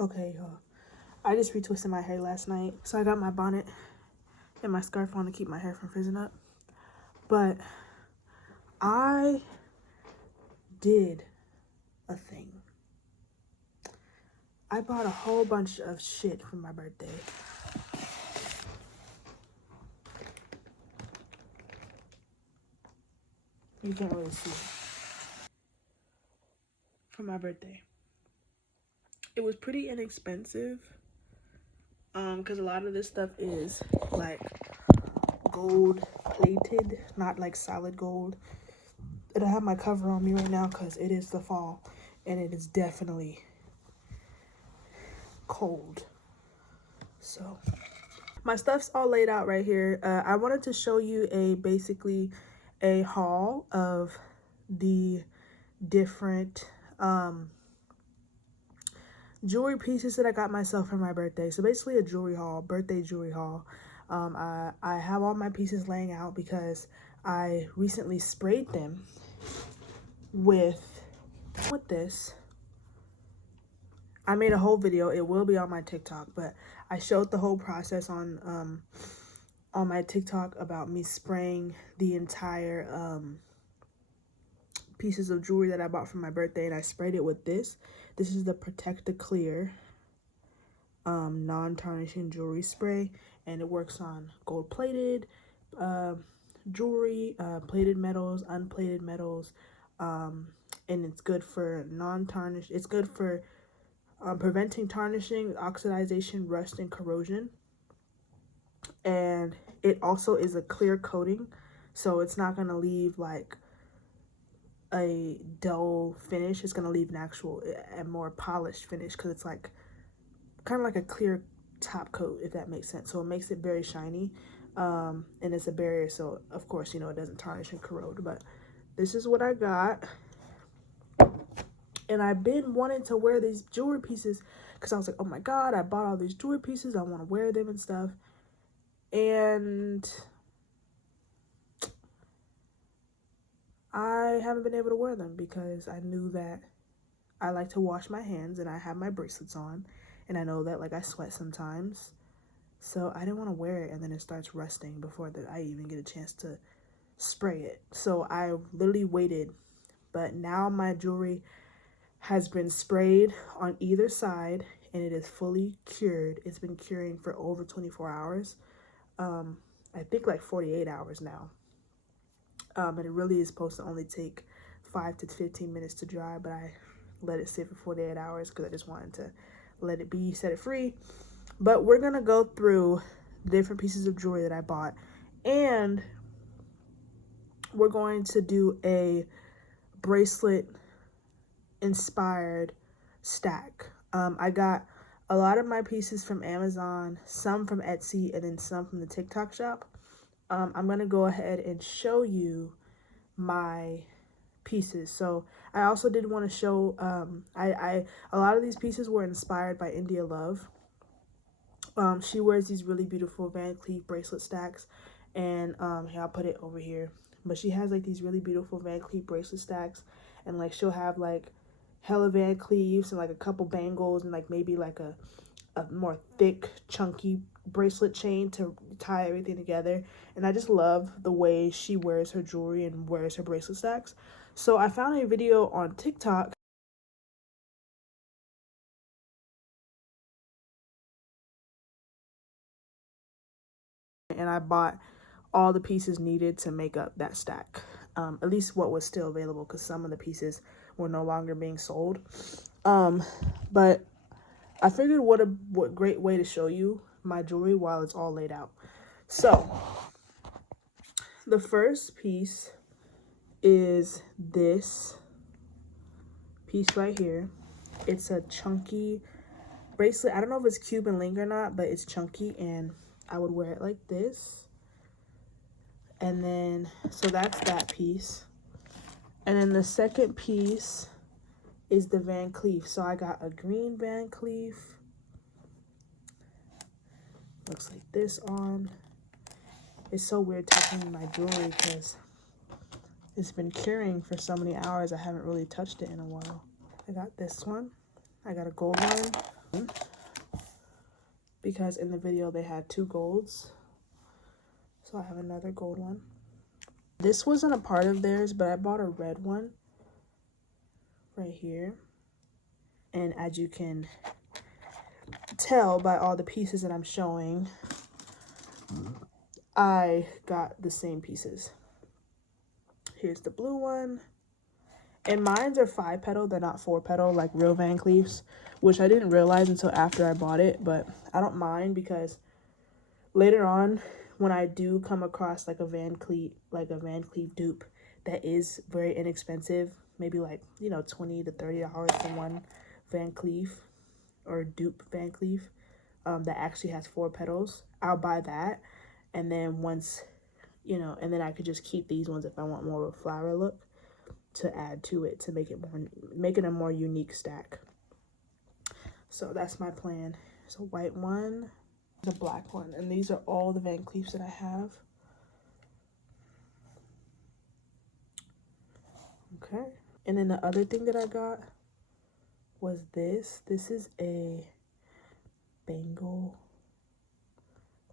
Okay, y'all. I just retwisted my hair last night. So I got my bonnet and my scarf on to keep my hair from frizzing up. But I did a thing. I bought a whole bunch of shit for my birthday. You can't really see it. For my birthday. It was pretty inexpensive. Because a lot of this stuff is like gold plated, not like solid gold. And I have my cover on me right now because it is the fall and it is definitely cold. So my stuff's all laid out right here. I wanted to show you basically a haul of the different jewelry pieces that I got myself for my birthday. So basically a jewelry haul, birthday jewelry haul. I have all my pieces laying out because I recently sprayed them with this. I made a whole video. It will be on my TikTok, but I showed the whole process on my TikTok about me spraying the entire pieces of jewelry that I bought for my birthday, and I sprayed it with this. This is the Protect the Clear non-tarnishing jewelry spray, and it works on gold-plated jewelry, plated metals, unplated metals, and it's good for non-tarnish. It's good for preventing tarnishing, oxidization, rust, and corrosion. And it also is a clear coating, so it's not going to leave like a dull finish. It's going to leave an actual and more polished finish because it's like kind of like a clear top coat, if that makes sense. So it makes it very shiny, and it's a barrier, so of course, you know, it doesn't tarnish and corrode. But this is what I got, and I've been wanting to wear these jewelry pieces because I was like, oh my god, I bought all these jewelry pieces, I want to wear them and stuff. And I haven't been able to wear them because I knew that I like to wash my hands and I have my bracelets on, and I know that like I sweat sometimes, so I didn't want to wear it and then it starts rusting before I even get a chance to spray it. So I literally waited, but now my jewelry has been sprayed on either side and it is fully cured. It's been curing for over 24 hours. I think like 48 hours now. And it really is supposed to only take 5 to 15 minutes to dry, but I let it sit for 48 hours because I just wanted to let it be, set it free. But we're gonna go through the different pieces of jewelry that I bought, and we're going to do a bracelet inspired stack. I got a lot of my pieces from Amazon, some from Etsy, and then some from the TikTok shop. I'm gonna go ahead and show you my pieces. So I also did want to show a lot of these pieces were inspired by India Love. She wears these really beautiful Van Cleef bracelet stacks, and here, I'll put it over here, but she has like these really beautiful Van Cleef bracelet stacks, and like she'll have like hella Van Cleefs and like a couple bangles and like maybe like a more thick chunky bracelet chain to tie everything together. And I just love the way she wears her jewelry and wears her bracelet stacks. So I found a video on TikTok and I bought all the pieces needed to make up that stack, at least what was still available, because some of the pieces were no longer being sold. But I figured what great way to show you my jewelry while it's all laid out. So the first piece is this piece right here. It's a chunky bracelet. I don't know if it's Cuban link or not, but it's chunky, and I would wear it like this. And then, so that's that piece. And then the second piece is the Van Cleef. So I got a green Van Cleef. Looks like this on. It's so weird touching my jewelry because it's been curing for so many hours. I haven't really touched it in a while. I got this one. I got a gold one. because in the video they had 2 golds. So I have another gold one. This wasn't a part of theirs, but I bought a red one right here. And as you can tell by all the pieces that I'm showing, I got the same pieces. Here's the blue one. And mines are 5 petal, they're not 4 petal like real Van Cleefs, which I didn't realize until after I bought it, but I don't mind because later on when I do come across like a Van Cleef dupe that is very inexpensive, maybe like, you know, $20 to $30 for one Van Cleef or dupe Van Cleef that actually has 4 petals, I'll buy that. And then once, you know, and then I could just keep these ones if I want more of a flower look to add to it to make it a more unique stack. So that's my plan. It's a white one, the black one, and these are all the Van Cleefs that I have. Okay, and then the other thing that I got was this. This is a bangle,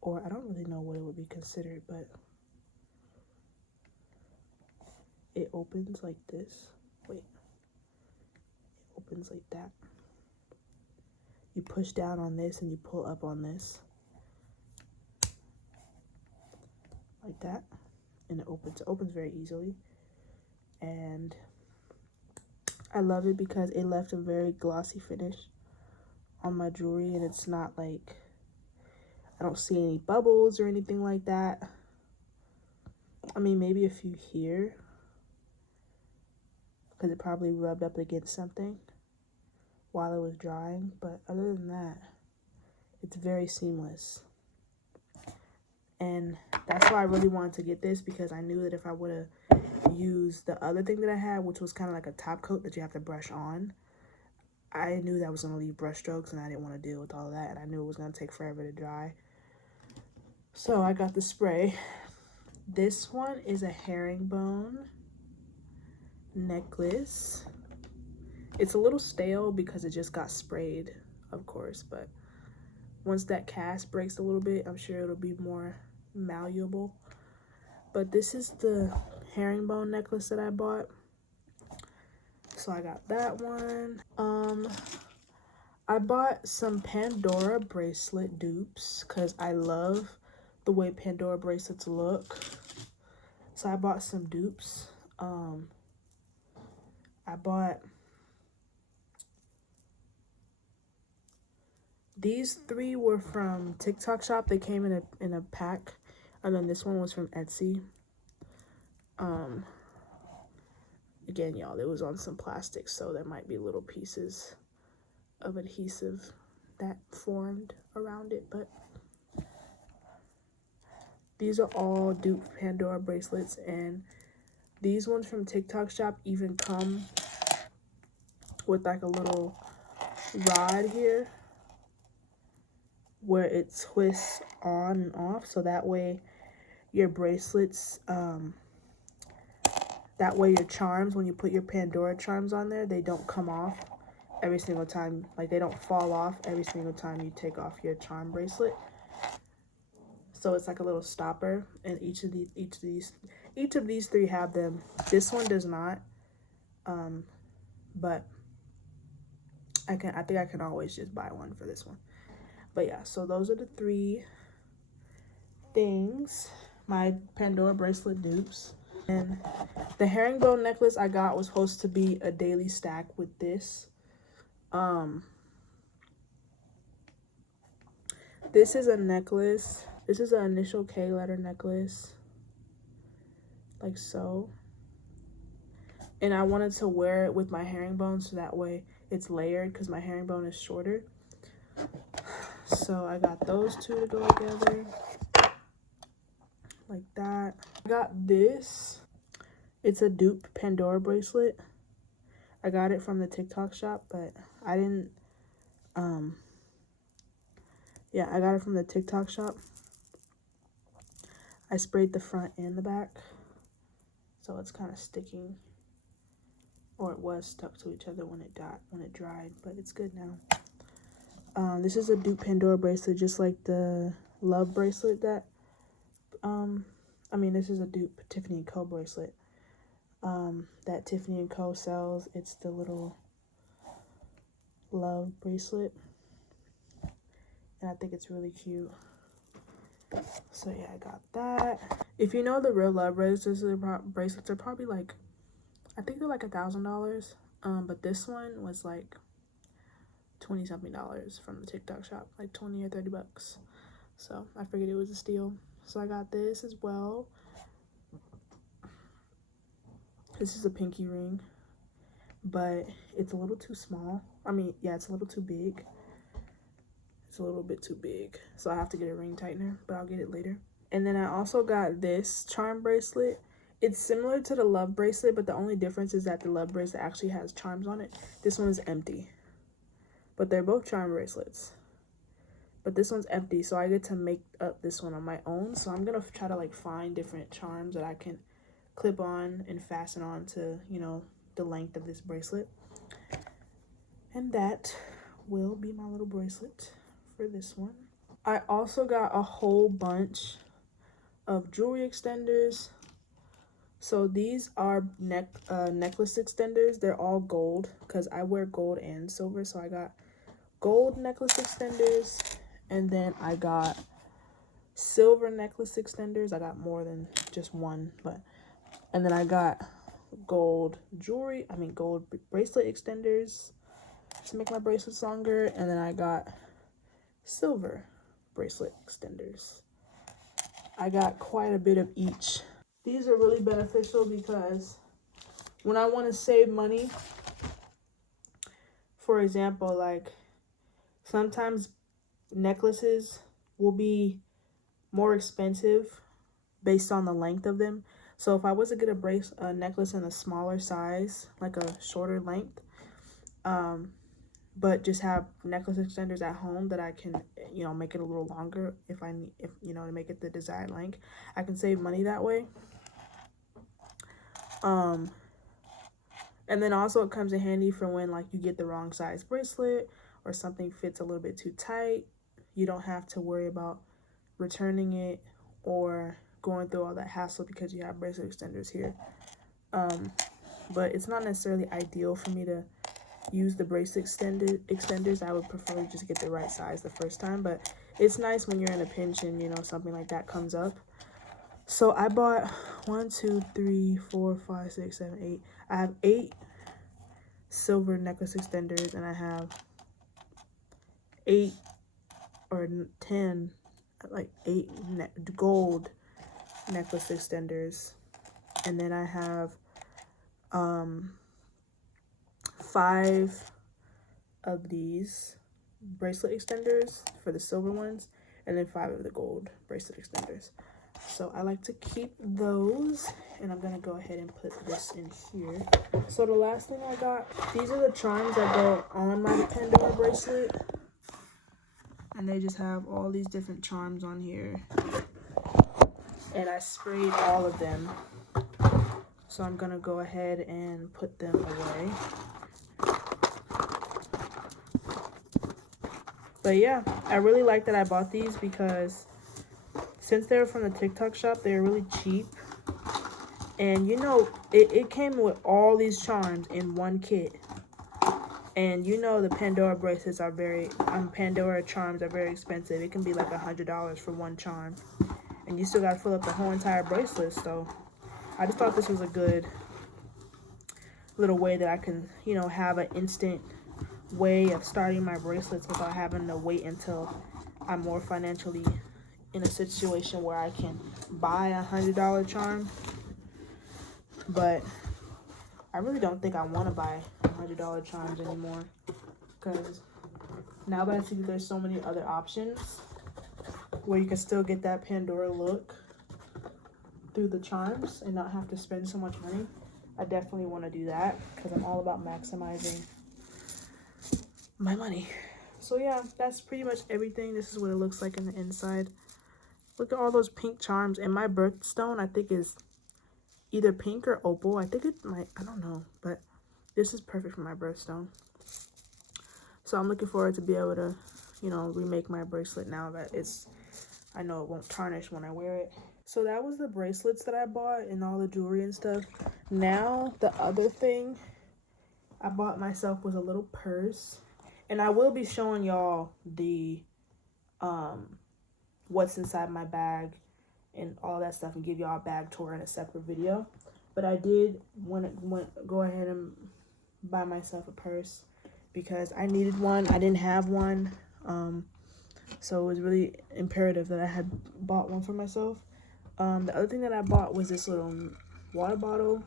or I don't really know what it would be considered, but it opens like this. Wait, it opens like that. You push down on this and you pull up on this like that, and it opens very easily. And I love it because it left a very glossy finish on my jewelry, and it's not like, I don't see any bubbles or anything like that. I mean, maybe a few here because it probably rubbed up against something while it was drying, but other than that, it's very seamless. And that's why I really wanted to get this, because I knew that if I would have used the other thing that I had, which was kind of like a top coat that you have to brush on, I knew that was going to leave brush strokes, and I didn't want to deal with all of that, and I knew it was going to take forever to dry. So I got the spray. This one is a herringbone necklace. It's a little stale because it just got sprayed, of course, but once that cast breaks a little bit, I'm sure it'll be more malleable. But this is the herringbone necklace that I bought. So I got that one. I bought some Pandora bracelet dupes because I love the way Pandora bracelets look. So I bought some dupes. I bought these 3 were from TikTok shop. They came in a pack, and then this one was from Etsy. Again, y'all, it was on some plastic, so there might be little pieces of adhesive that formed around it, but these are all dupe Pandora bracelets, and these ones from TikTok shop even come with like a little rod here where it twists on and off, so that way your bracelets, that way your charms, when you put your Pandora charms on there, they don't come off every single time, like they don't fall off every single time you take off your charm bracelet. So it's like a little stopper, and each of these 3 have them. This one does not, but I think I can always just buy one for this one. But yeah, so those are the 3 things, my Pandora bracelet dupes. And the herringbone necklace I got was supposed to be a daily stack with this. This is a necklace. This is an initial K letter necklace, like so. And I wanted to wear it with my herringbone so that way it's layered because my herringbone is shorter. So I got those 2 to go together, like that. I got this. It's a dupe Pandora bracelet. I got it from the TikTok shop, but I didn't, yeah, I got it from the TikTok shop. I sprayed the front and the back, so it's kind of sticking, or it was stuck to each other when it dried, but it's good now. This is a dupe Pandora bracelet, just like the Love bracelet that, this is a dupe Tiffany & Co. bracelet that Tiffany & Co. sells. It's the little Love bracelet, and I think it's really cute. So yeah, I got that. If you know the real Love bracelets are probably like, I think they're like $1,000. But this one was like 20 something dollars from the TikTok shop, like 20 or 30 bucks. So I figured it was a steal. So I got this as well. This is a pinky ring, but it's a little too small. It's a little too big. It's a little bit too big. So I have to get a ring tightener, but I'll get it later. And then I also got this charm bracelet. It's similar to the Love bracelet, but the only difference is that the Love bracelet actually has charms on it. This one is empty. But they're both charm bracelets. But this one's empty, so I get to make up this one on my own. So I'm gonna try to like find different charms that I can clip on and fasten on to, the length of this bracelet. And that will be my little bracelet for this one. I also got a whole bunch of jewelry extenders. So these are necklace extenders. They're all gold because I wear gold and silver. So I got gold necklace extenders, and then I got silver necklace extenders. I got more than just one, and then I got gold bracelet extenders to make my bracelets longer, and then I got silver bracelet extenders. I got quite a bit of each. These are really beneficial because when I want to save money, for example, like sometimes necklaces will be more expensive based on the length of them. So if I was to get a necklace in a smaller size, like a shorter length, but just have necklace extenders at home that I can, make it a little longer if to make it the desired length, I can save money that way. And then also it comes in handy for when like you get the wrong size bracelet or something fits a little bit too tight. You don't have to worry about returning it or going through all that hassle because you have bracelet extenders here. But it's not necessarily ideal for me to use the bracelet extenders. I would prefer to just get the right size the first time, but it's nice when you're in a pinch and something like that comes up. So I bought 1, 2, 3, 4, 5, 6, 7, 8. I have 8 silver necklace extenders, and I have 8 or 10, like 8 gold necklace extenders, and then I have 5 of these bracelet extenders for the silver ones, and then 5 of the gold bracelet extenders. So I like to keep those, and I'm gonna go ahead and put this in here. So the last thing I got, these are the charms that go on my Pandora bracelet, and they just have all these different charms on here, and I sprayed all of them. So I'm gonna go ahead and put them away. But yeah, I really like that I bought these because since they're from the TikTok shop, they're really cheap. And it came with all these charms in one kit. And the Pandora bracelets are Pandora charms are very expensive. It can be like $100 for one charm. And you still gotta fill up the whole entire bracelet. So I just thought this was a good little way that I can, have an instant way of starting my bracelets without having to wait until I'm more financially in a situation where I can buy $100 charm. But I really don't think I want to buy $100 charms anymore, because now that I see that there's so many other options where you can still get that Pandora look through the charms and not have to spend so much money, I definitely want to do that because I'm all about maximizing my money. So yeah, that's pretty much everything. This is what it looks like in the inside. Look at all those pink charms, and my birthstone I think is either pink or opal. I think it might, I don't know, but this is perfect for my birthstone. So I'm looking forward to be able to you know, remake my bracelet now that I know it won't tarnish when I wear it. So that was the bracelets that I bought and all the jewelry and stuff. Now the other thing I bought myself was a little purse. And I will be showing y'all the what's inside my bag and all that stuff, and give y'all a bag tour in a separate video. But I did go ahead and buy myself a purse because I needed one. I didn't have one. So it was really imperative that I had bought one for myself. The other thing that I bought was this little water bottle.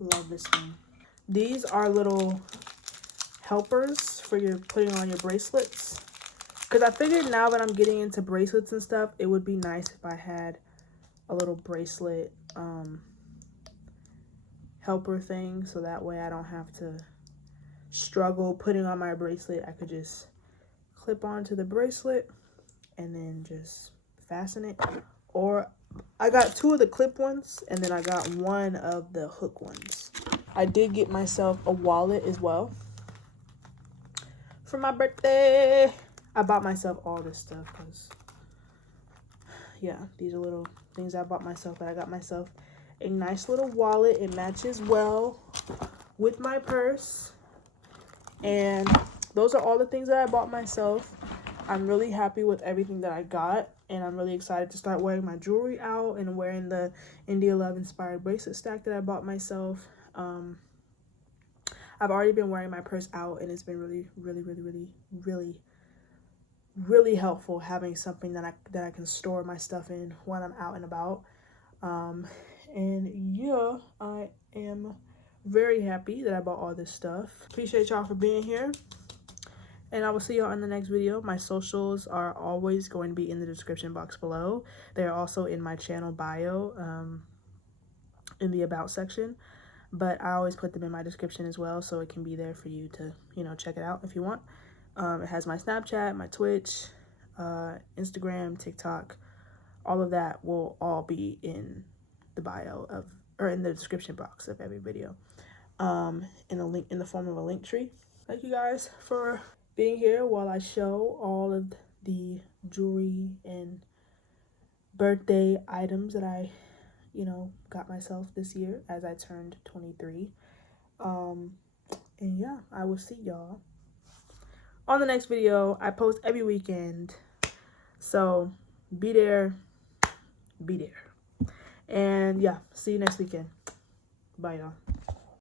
Love this thing. These are little helpers for your putting on your bracelets. Because I figured now that I'm getting into bracelets and stuff, it would be nice if I had a little bracelet helper thing. So that way I don't have to struggle putting on my bracelet. I could just clip onto the bracelet and then just fasten it. Or I got 2 of the clip ones and then I got 1 of the hook ones. I did get myself a wallet as well for my birthday. I bought myself all this stuff because, yeah, these are little things I bought myself. But I got myself a nice little wallet. It matches well with my purse. And those are all the things that I bought myself. I'm really happy with everything that I got. And I'm really excited to start wearing my jewelry out and wearing the India Love inspired bracelet stack that I bought myself. I've already been wearing my purse out, and it's been really helpful having something that I can store my stuff in when I'm out and about. And yeah, I am very happy that I bought all this stuff. Appreciate y'all for being here, and I will see y'all in the next video. My socials are always going to be in the description box below. They're also in my channel bio, in the about section, but I always put them in my description as well, so it can be there for you to, you know, check it out if you want. It has my Snapchat, my Twitch, Instagram, TikTok. All of that will all be in the bio of, or in the description box of every video, in a link, in the form of a link tree. Thank you guys for being here while I show all of the jewelry and birthday items that I, you know, got myself this year as I turned 23. And yeah, I will see y'all on the next video. I post every weekend, so be there. And yeah, see you next weekend. Bye, y'all.